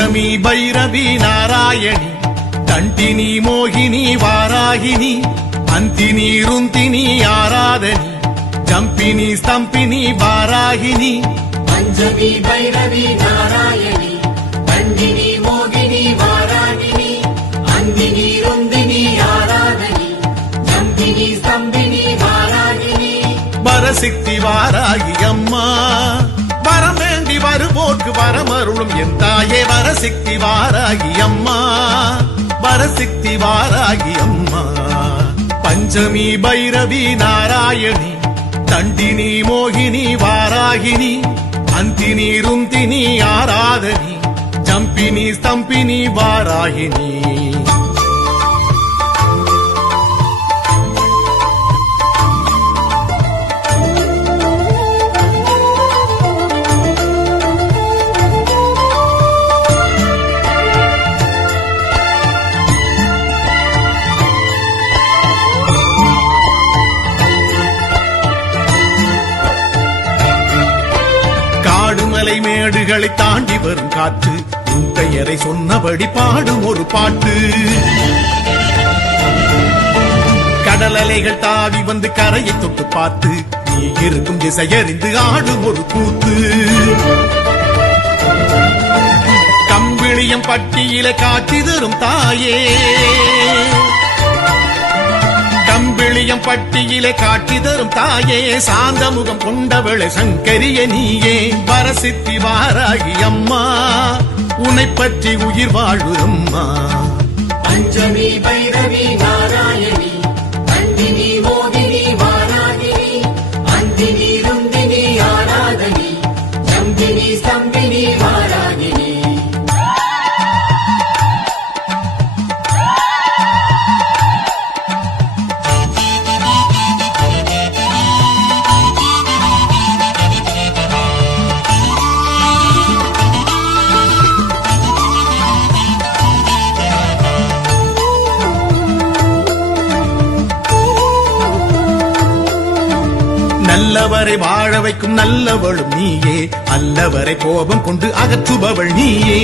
பஞ்சமி பைரவி நாராயணி தண்டினி மோகினி வாராகினி அந்தினி ருந்தினி ஆராதனி ஜம்பினி ஸ்தம்பினி வாராகினி பஞ்சமி பைரவி நாராயணி தண்டினி மோகினி வாராகினி அந்தினி ருந்தினி ஆராதனி ஜம்பினி ஸ்தம்பினி வாராகினி வரசித்தி வாராகி அம்மா வரம் வேண்டி வருவோர்க்கு வரமருளும் என் தாயே வரசித்தி வாராகி அம்மா வரசித்தி வாராகி அம்மா பஞ்சமி பைரவி நாராயணி தண்டினி மோகினி வாராகினி அந்தினி ருந்தினி ஆராதனி ஜம்பினி ஸ்தம்பினி வாராகினி மேடுகளை தாண்டி வரும் காற்று உன் பெயரை சொன்னபடி பாடும் ஒரு பாட்டு கடல் அலைகள் தாவி வந்து கரையை தொட்டு பார்த்து நீ இருக்கும் திசையறிந்து ஆடும் ஒரு கூத்து கம்பிளியம் பட்டியிலே காட்சி தரும் தாயே கம்பிளியம் பட்டியிலே காட்சி தரும் தாயே சாந்த முகம் கொண்டவளை சங்கரிய நீயே வரசித்தி வாராகி அம்மா உன்னை பற்றி உயிர் வாழு அம்மா பஞ்சமி பைரவி நாராயணி தண்டினி மோகினி வாராகினி அந்தினி ருந்தினி ஆராதனி ஜம்பினி ஸ்தம்பினி வாராகினி நல்லவரை வாழ வைக்கும் நல்லவளும் நீயே அல்லவரை கோபம் கொண்டு அகற்றுபவள் நீயே